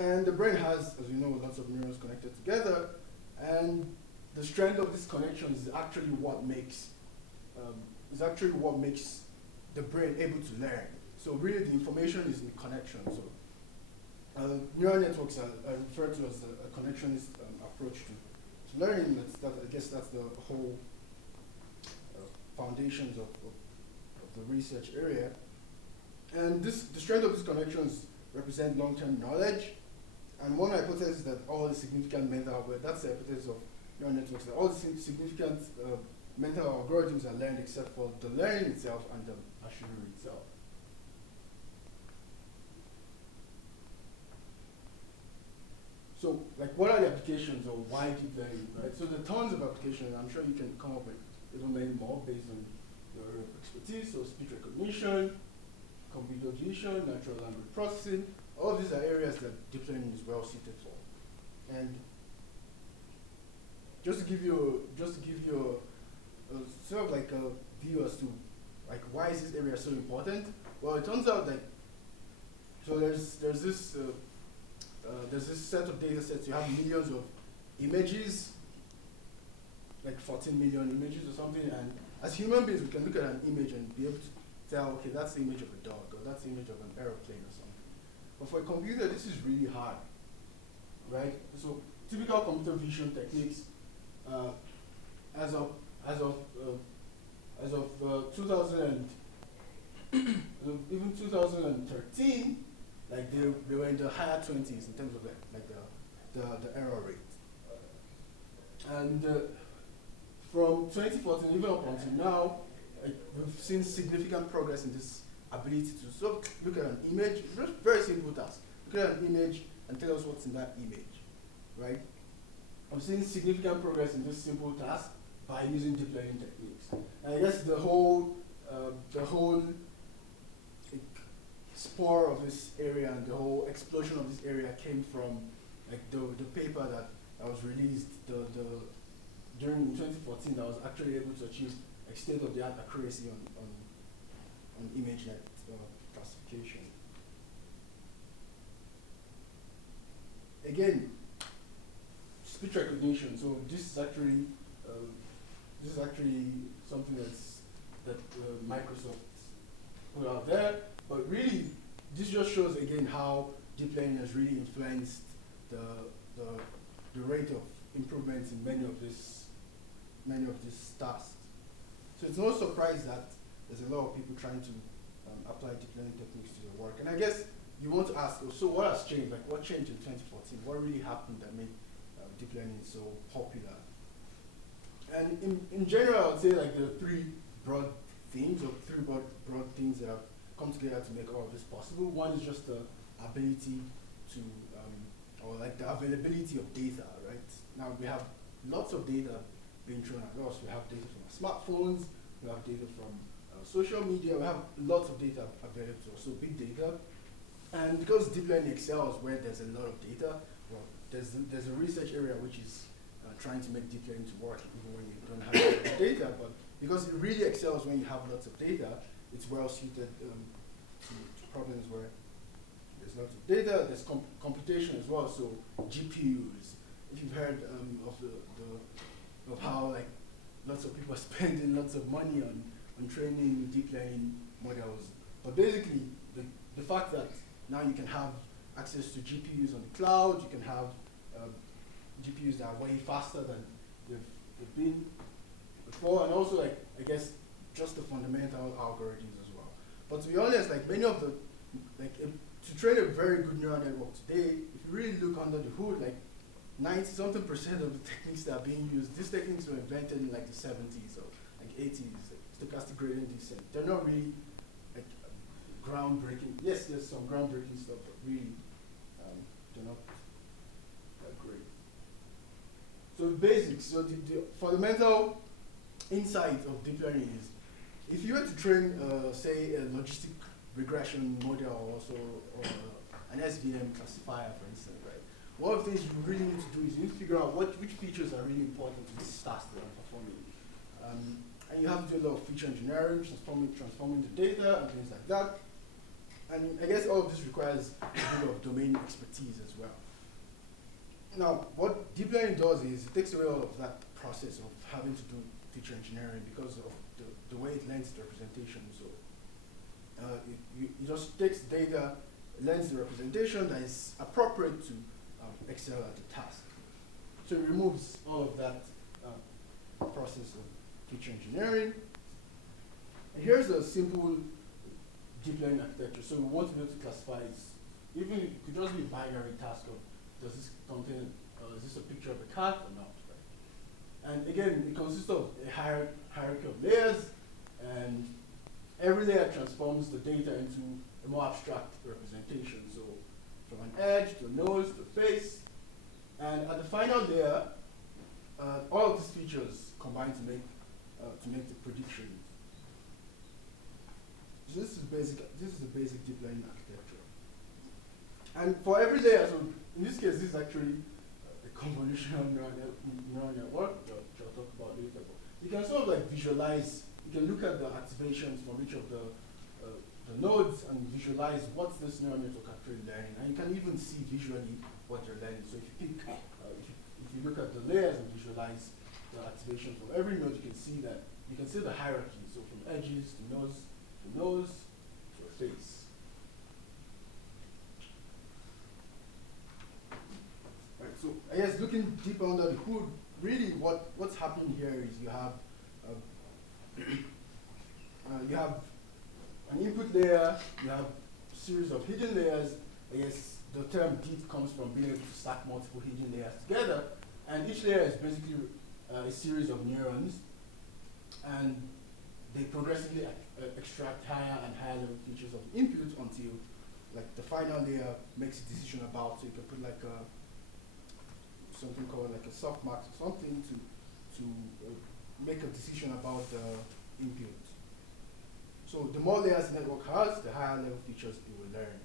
And the brain has, as you know, lots of neurons connected together, and the strength of these connections is actually what makes the brain able to learn. So really, the information is in connection. So neural networks are referred to as a connectionist approach to learning. I guess that's the whole foundations of the research area. And the strength of these connections represent long-term knowledge. And one hypothesis is that all the significant mental, that's the hypothesis of neural networks, that all the significant mental algorithms are learned except for the learning itself and the machinery itself. So, like, what are the applications or why deep learning, right? So there are tons of applications. I'm sure you can come up with even many more based on your expertise. So speech recognition, computer vision, natural language processing. All of these are areas that deep learning is well suited for. And just to give you a sort of like a view as to like why is this area so important? Well, it turns out that there's this set of data sets. You have millions of images, like 14 million images or something, and as human beings, we can look at an image and be able to tell, okay, that's the image of a dog, or that's the image of an aeroplane or something. But for a computer, this is really hard, right? So typical computer vision techniques, as of 2000 even 2013, like they were in the higher 20s in terms of the error rate. And from 2014 even up until now, we've seen significant progress in this ability to look at an image. Just very simple task. Look at an image and tell us what's in that image, right? I'm seeing significant progress in this simple task by using deep learning techniques. And I guess the whole spore of this area and the whole explosion of this area came from like the paper that was released during 2014 that was actually able to achieve like state-of-the-art accuracy on ImageNet classification. Again, speech recognition. So this is actually something that Microsoft put out there. But really, this just shows again how deep learning has really influenced the rate of improvements in many of these tasks. So it's no surprise that there's a lot of people trying to apply deep learning techniques to their work. And I guess you want to ask, so what has changed? Like, what changed in 2014? What really happened that made deep learning so popular? And in general, I would say like there are three broad themes or three broad things that have come together to make all of this possible. One is just the ability to, or like the availability of data, right? Now we have lots of data being thrown at us. We have data from our smartphones, we have data from social media, we have lots of data available to us, so big data. And because deep learning excels where there's a lot of data, well, there's a research area which is trying to make deep learning to work even when you don't have a lot of data, but because it really excels when you have lots of data, it's well suited to problems where there's lots of data, there's computation as well, so GPUs. If you've heard of how like lots of people are spending lots of money on training deep learning models, but basically the fact that now you can have access to GPUs on the cloud, you can have GPUs that are way faster than they've been before, and also like I guess just the fundamental algorithms as well. But to be honest, like many of the to train a very good neural network today, if you really look under the hood, like 90-something% of the techniques that are being used, these techniques were invented in like the 70s or like 80s, like stochastic gradient descent. They're not really like groundbreaking. Yes, there's some groundbreaking stuff, but really they're not that great. So the basics, so the fundamental insight of deep learning is, if you were to train, say, a logistic regression model or an SVM classifier, for instance, right? One of the things you really need to do is you need to figure out which features are really important to this task that I'm performing. And you have to do a lot of feature engineering, transforming the data and things like that. And I guess all of this requires a bit of domain expertise as well. Now, what deep learning does is it takes away all of that process of having to do feature engineering because of the way it lends the representation. So it just takes data, lends the representation that is appropriate to excel at the task. So it removes all of that process of feature engineering. And here's a simple deep learning architecture. So we want to be able to classify it. Even it could just be a binary task of does this contain, is this a picture of a cat or not? Right? And again, it consists of a hierarchy of layers, and every layer transforms the data into a more abstract representation. So from an edge to a nose to a face, and at the final layer, all of these features combine to make the prediction. So this is the basic deep learning architecture. And for every layer, so in this case, this is actually a convolutional neural network, which I'll talk about later. But you can sort of like visualize, you can look at the activations from each of the nodes and visualize what's this neural network actually learning. And you can even see visually what you're learning. So if you pick, if you look at the layers and visualize the activation from every node, you can see the hierarchy. So from edges to nose to a face. Right, so I guess looking deeper under the hood, really what's happening here is you have an input layer, you have a series of hidden layers. I guess the term deep comes from being able to stack multiple hidden layers together, and each layer is basically a series of neurons, and they progressively extract higher and higher level features of input until like the final layer makes a decision about, so you can put like something called like a softmax or something to make a decision about the input. So the more layers the network has, the higher level features it will learn.